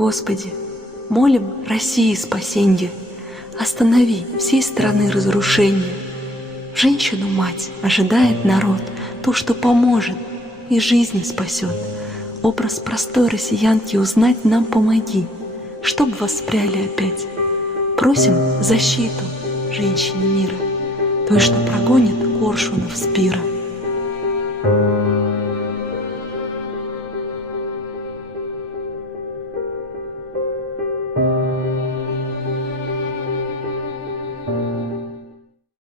Господи, молим России спасенье, останови всей страны разрушение. Женщину-мать ожидает народ, ту, что поможет и жизни спасет. Образ простой россиянки узнать нам помоги, чтоб воспряли опять. Просим защиту женщине мира, той, что прогонит коршунов с пира.